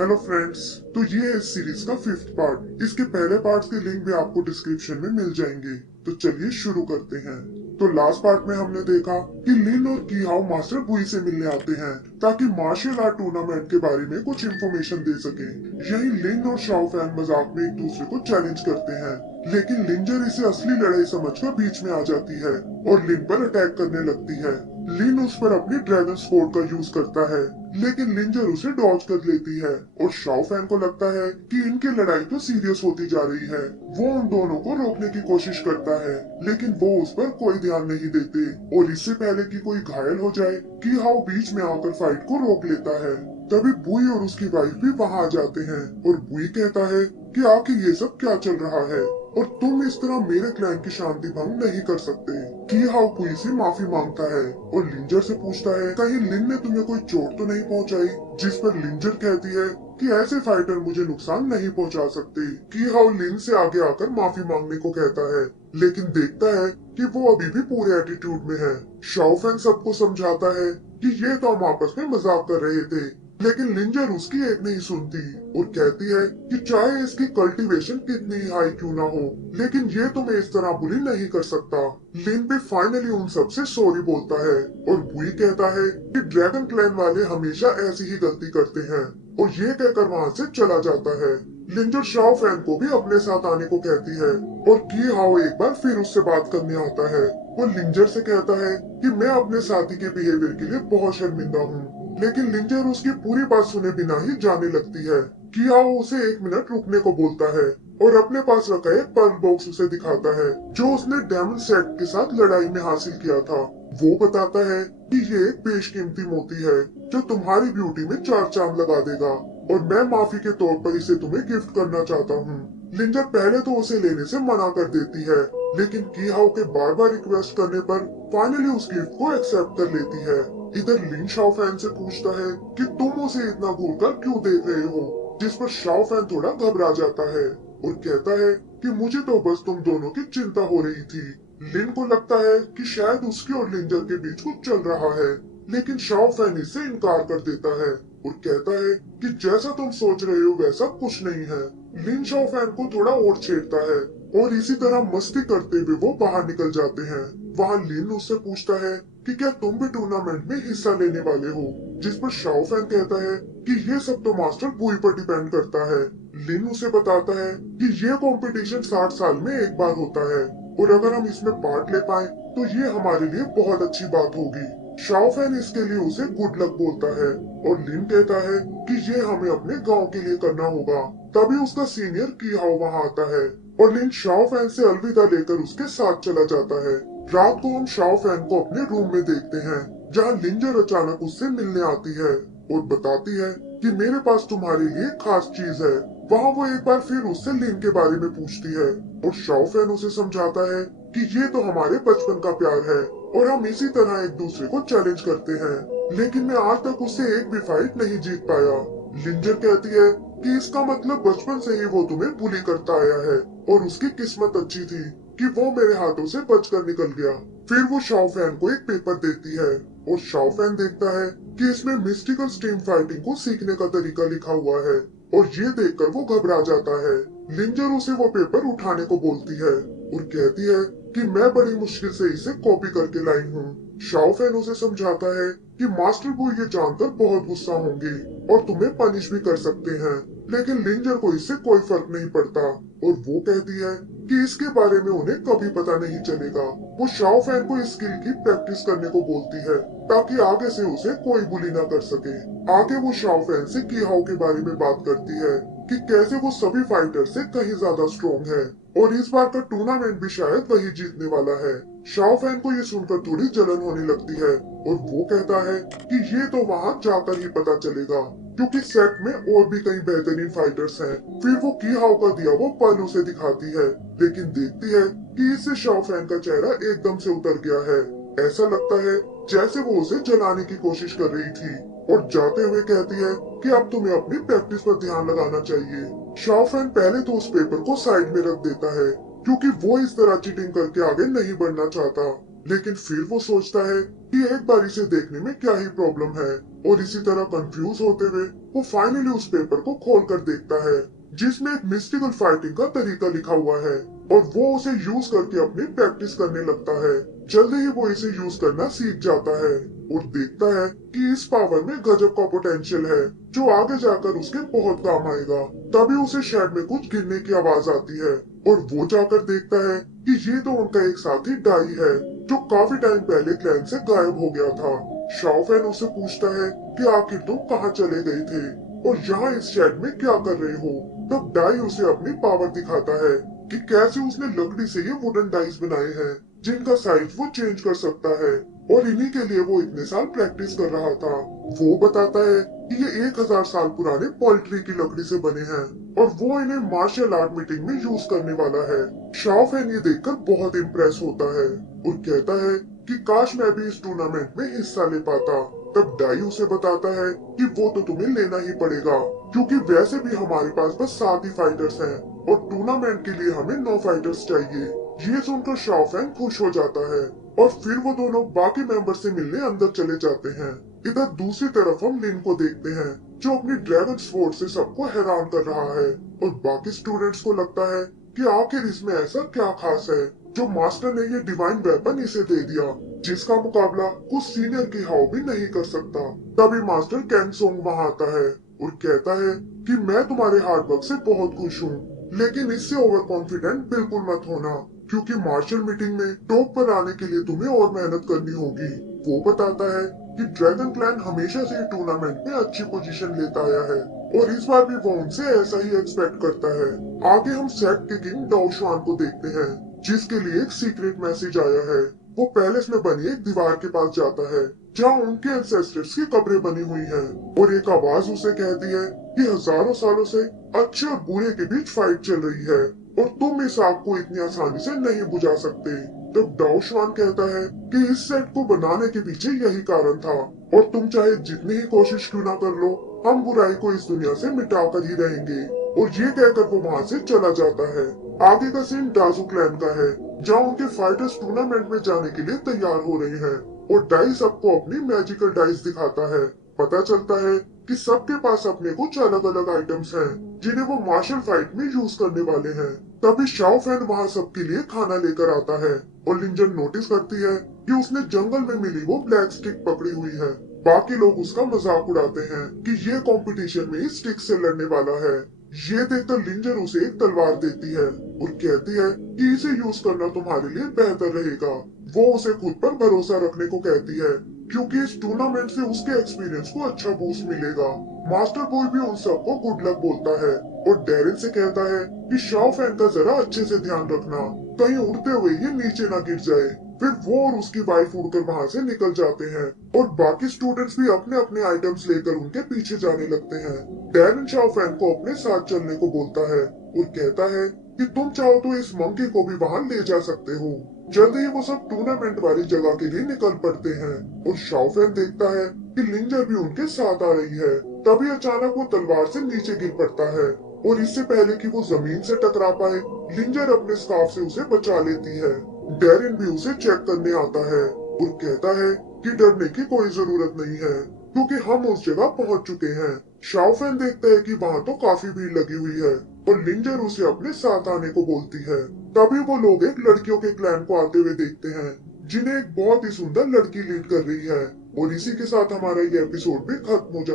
Hello friends. तो ये है इस सीरीज का 5th पार्ट। इसके पहले पार्ट के लिंक भी आपको डिस्क्रिप्शन में मिल जाएंगे। तो चलिए शुरू करते हैं। तो लास्ट पार्ट में हमने देखा कि लिन और की हाउ मास्टर बुई से मिलने आते हैं ताकि मार्शल आर्ट टूर्नामेंट के बारे में कुछ इन्फॉर्मेशन दे सके। यही लिन और शाओ फैन मजाक में एक दूसरे को चैलेंज करते हैं, लेकिन लिंजर इसे असली लड़ाई समझकर बीच में आ जाती है और लिन पर अटैक करने लगती है। लिन उस पर अपनी ड्रैगन स्पोर्ट का यूज करता है, लेकिन लिंजर उसे डॉज कर लेती है और शाओ फैन को लगता है कि इनकी लड़ाई तो सीरियस होती जा रही है। वो उन दोनों को रोकने की कोशिश करता है, लेकिन वो उस पर कोई ध्यान नहीं देते और इससे पहले कि कोई घायल हो जाए, की हाउ बीच में आकर फाइट को रोक लेता है। तभी बुई और उसकी वाइफ भी वहाँ आ जाते हैं और बुई कहता है कि आखिर ये सब क्या चल रहा है और तुम इस तरह मेरे क्लैन की शांति भंग नहीं कर सकते। की हाउ बुई से माफी मांगता है और लिंजर से पूछता है कहीं लिन ने तुम्हें कोई चोट तो नहीं पहुंचाई, जिस पर लिंजर कहती है कि ऐसे फाइटर मुझे नुकसान नहीं पहुंचा सकते। की हाउ लिन से आगे आकर माफी मांगने को कहता है, लेकिन देखता है कि वो अभी भी पूरे एटीट्यूड में है। शाओ फैन सबको समझाता है कि ये तो हम आपस में मजाक कर रहे थे, लेकिन लिंजर उसकी एक नहीं सुनती और कहती है कि चाहे इसकी कल्टीवेशन कितनी ही हाई क्यों ना हो, लेकिन ये तुम्हें इस तरह बुली नहीं कर सकता। लिन भी फाइनली उन सब से सॉरी बोलता है और बुई कहता है कि ड्रैगन क्लैन वाले हमेशा ऐसी ही गलती करते हैं और ये कहकर वहाँ से चला जाता है। लिंजर शाओ फैन को भी अपने साथ आने को कहती है और की हाउ एक बार फिर उससे बात करने आता है। वो लिंजर से कहता है कि मैं अपने साथी के बिहेवियर के लिए बहुत शर्मिंदा हूँ, लेकिन लिंजर उसकी पूरी बात सुने बिना ही जाने लगती है। की हाउ उसे 1 मिनट रुकने को बोलता है और अपने पास रखा एक पर्ल बॉक्स उसे दिखाता है जो उसने डेमन सेट के साथ लड़ाई में हासिल किया था। वो बताता है कि ये एक बेशकीमती मोती है जो तुम्हारी ब्यूटी में 4 चांद लगा देगा और मैं माफी के तौर पर इसे तुम्हें गिफ्ट करना चाहता हूँ। लिंजर पहले तो उसे लेने से मना कर देती है, लेकिन की हाउ के बार बार रिक्वेस्ट करने पर फाइनली उस गिफ्ट को एक्सेप्ट कर लेती है। इधर लिन शाओ फैन से पूछता है कि तुम उसे इतना घूर कर क्यों देख रहे हो, जिस पर शाओ फैन थोड़ा घबरा जाता है और कहता है कि मुझे तो बस तुम दोनों की चिंता हो रही थी। लिन को लगता है कि शायद उसके और लिंजर के बीच कुछ चल रहा है, लेकिन शाओ फैन इससे इनकार कर देता है और कहता है कि जैसा तुम सोच रहे हो वैसा कुछ नहीं है। लिन शाओ फैन को थोड़ा और छेड़ता है और इसी तरह मस्ती करते हुए वो बाहर निकल जाते हैं। वहाँ लिन उससे पूछता है कि क्या तुम भी टूर्नामेंट में हिस्सा लेने वाले हो, जिस पर शाओ फैन कहता है कि ये सब तो मास्टर बुई पर डिपेंड करता है। लिन उसे बताता है कि ये कंपटीशन 60 साल में एक बार होता है और अगर हम इसमें पार्ट ले पाए तो ये हमारे लिए बहुत अच्छी बात होगी। शाओ फैन इसके लिए उसे गुड लक बोलता है और लिन कहता है कि ये हमें अपने गांव के लिए करना होगा। तभी उसका सीनियर की हाउ वहाँ आता है और लिन शाओ फैन से अलविदा लेकर उसके साथ चला जाता है। रात को हम शाओ फैन को अपने रूम में देखते हैं, जहाँ लिंजर अचानक उससे मिलने आती है और बताती है कि मेरे पास तुम्हारे लिए खास चीज है। वहाँ वो एक बार फिर उससे लिन के बारे में पूछती है और शाओ फैन उसे समझाता है कि ये तो हमारे बचपन का प्यार है और हम इसी तरह एक दूसरे को चैलेंज करते हैं, लेकिन मैं आज तक उससे एक भी फाइट नहीं जीत पाया। लिंजर कहती है कि इसका मतलब बचपन से ही वो तुम्हें बुली करता आया है और उसकी किस्मत अच्छी थी कि वो मेरे हाथों से बचकर निकल गया। फिर वो शाओ फैन को एक पेपर देती है और शाओ फैन देखता है कि इसमें मिस्टिकल स्ट्रीम फाइटिंग को सीखने का तरीका लिखा हुआ है और ये देखकर वो घबरा जाता है। लिंजर उसे वो पेपर उठाने को बोलती है और कहती है कि मैं बड़ी मुश्किल से इसे कॉपी करके लाई हूँ। शाओ फैन उसे समझाता है कि मास्टर को ये जानकर बहुत गुस्सा होंगे और तुम्हें पनिश भी कर सकते हैं, लेकिन लिंजर को इससे कोई फर्क नहीं पड़ता और वो कहती है कि इसके बारे में उन्हें कभी पता नहीं चलेगा। वो शाओ फैन को इस स्किल की प्रैक्टिस करने को बोलती है ताकि आगे से उसे कोई बुली ना कर सके। आगे वो शाओ फैन से की हाउ के बारे में बात करती है कि कैसे वो सभी फाइटर से कहीं ज्यादा स्ट्रॉन्ग है और इस बार का टूर्नामेंट भी शायद वही जीतने वाला है। शाओ फैन को ये सुनकर थोड़ी जलन होने लगती है और वो कहता है कि ये तो वहाँ जाकर ही पता चलेगा, क्योंकि सेट में और भी कई बेहतरीन फाइटर्स हैं। फिर वो की हाउ का दिया वो पर्ल उसे दिखाती है, लेकिन देखती है कि इससे शाओ फैन का चेहरा एकदम से उतर गया है। ऐसा लगता है जैसे वो उसे जलाने की कोशिश कर रही थी और जाते हुए कहती है कि अब तुम्हें अपनी प्रैक्टिस पर ध्यान लगाना चाहिए। शाओ फैन पहले तो उस पेपर को साइड में रख देता है, क्योंकि वो इस तरह चीटिंग करके आगे नहीं बढ़ना चाहता। लेकिन फिर वो सोचता है कि एक बार इसे देखने में क्या ही प्रॉब्लम है, और इसी तरह कंफ्यूज होते हुए वो फाइनली उस पेपर को खोल कर देखता है जिसमें एक मिस्टिकल फाइटिंग का तरीका लिखा हुआ है, और वो उसे यूज करके अपनी प्रैक्टिस करने लगता है। जल्दी ही वो इसे यूज करना सीख जाता है और देखता है कि इस पावर में गजब का पोटेंशियल है जो आगे जाकर उसके बहुत काम आएगा। तभी उसे शेड में कुछ गिरने की आवाज आती है और वो जाकर देखता है कि ये तो उनका एक साथी डाई है जो काफी टाइम पहले क्लैन से गायब हो गया था। शाओफेन उससे पूछता है कि आखिर तुम कहाँ चले गए थे और यहाँ इस शेड में क्या कर रहे हो। तब डाई उसे अपनी पावर दिखाता है कि कैसे उसने लकड़ी से ये वुडन डाइस बनाए हैं जिनका साइज वो चेंज कर सकता है, और इन्हीं के लिए वो इतने साल प्रैक्टिस कर रहा था। वो बताता है कि ये 1000 साल पुराने पोल्ट्री की लकड़ी से बने हैं और वो इन्हें मार्शल आर्ट मीटिंग में यूज करने वाला है। शाओफेन ये देखकर बहुत इम्प्रेस होता है और कहता है कि काश मैं भी इस टूर्नामेंट में हिस्सा ले पाता। तब डाई उसे बताता है कि वो तो तुम्हें लेना ही पड़ेगा क्योंकि वैसे भी हमारे पास बस 7 ही फाइटर्स हैं और टूर्नामेंट के लिए हमें 9 फाइटर्स चाहिए। ये सुनकर शाओफेन खुश हो जाता है और फिर वो दोनों बाकी मेंबर से मिलने अंदर चले जाते हैं। इधर दूसरी तरफ हम लिन को देखते हैं जो अपनी ड्रैगन स्वॉर्ड से सबको हैरान कर रहा है, और बाकी स्टूडेंट्स को लगता है कि आखिर इसमें ऐसा क्या खास है जो मास्टर ने ये डिवाइन वेपन इसे दे दिया जिसका मुकाबला कुछ सीनियर की हाउ भी नहीं कर सकता। तभी मास्टर कैंग सोंग वहाँ आता है और कहता है कि मैं तुम्हारे हार्डवर्क से बहुत खुश हूँ, लेकिन इससे ओवर कॉन्फिडेंट बिल्कुल मत होना क्योंकि मार्शल मीटिंग में टॉप पर आने के लिए तुम्हें और मेहनत करनी होगी। वो बताता है कि ड्रैगन क्लैन हमेशा से टूर्नामेंट में अच्छी पोजीशन लेता आया है और इस बार भी वो उनसे ऐसा ही एक्सपेक्ट करता है। आगे हम सेट के किंग डाओशुआन को देखते हैं जिसके लिए एक सीक्रेट मैसेज आया है। वो पैलेस में बनी एक दीवार के पास जाता है जहाँ उनके एंसेस्टर्स की कब्रें बनी हुई हैं, और एक आवाज उसे कहती है कि हजारों सालों से अच्छे और बुरे के बीच फाइट चल रही है और तुम इस आग को इतनी आसानी से नहीं बुझा सकते। तब डाओशुआन कहता है कि इस सेट को बनाने के पीछे यही कारण था और तुम चाहे जितनी ही कोशिश क्यों ना कर लो, हम बुराई को इस दुनिया से मिटा कर ही रहेंगे। और ये कहकर वो वहाँ से चला जाता है। आगे का सीन डाजू क्लैन का है जहाँ उनके फाइटर्स टूर्नामेंट में जाने के लिए तैयार हो रहे हैं और डाई सबको अपनी मैजिकल डाइस दिखाता है। पता चलता है कि सबके पास अपने कुछ अलग अलग आइटम्स हैं जिन्हें वो मार्शल फाइट में यूज करने वाले हैं। तभी शाओफेन वहाँ सबके लिए खाना लेकर आता है और लिंजन नोटिस करती है कि उसने जंगल में मिली वो ब्लैक स्टिक पकड़ी हुई है। बाकी लोग उसका मजाक उड़ाते हैं कि ये कंपटीशन में इस स्टिक से लड़ने वाला है। ये देखकर लिंजन उसे एक तलवार देती है और कहती है कि इसे यूज करना तुम्हारे लिए बेहतर रहेगा। वो उसे खुद पर भरोसा रखने को कहती है क्योंकि इस टूर्नामेंट से उसके एक्सपीरियंस को अच्छा बूस्ट मिलेगा। मास्टर बॉय भी उन सबको गुड लक बोलता है और डैरिन से कहता है कि शाओफेन का जरा अच्छे से ध्यान रखना, कहीं उड़ते हुए ये नीचे ना गिर जाए। फिर वो और उसकी वाइफ उड़कर वहाँ से निकल जाते हैं और बाकी स्टूडेंट्स भी अपने अपने आइटम्स लेकर उनके पीछे जाने लगते हैं। डैरिन शाओफेन को अपने साथ चलने को बोलता है और कहता है कि तुम चाहो तो इस मंकी को भी वहाँ ले जा सकते हो। जल्द ही वो सब टूर्नामेंट वाली जगह के लिए निकल पड़ते हैं और शाओफेन देखता है कि लिंजर भी उनके साथ आ रही है। तभी अचानक वो तलवार से नीचे गिर पड़ता है और इससे पहले कि वो जमीन से टकरा पाए, लिंजर अपने स्कार्फ से उसे बचा लेती है। डैरिन भी उसे चेक करने आता है और कहता है कि डरने की कोई जरूरत नहीं है क्योंकि हम उस जगह पहुंच चुके हैं। शाओफेन देखता है कि वहाँ तो काफी भीड़ लगी हुई है और लिंजर उसे अपने साथ आने को बोलती है। तभी वो लोग एक लड़कियों के क्लैन को आते हुए देखते हैं जिन्हें एक बहुत ही सुंदर लड़की लीड कर रही है। और इसी के साथ हमारा ये एपिसोड भी खत्म हो जाता है।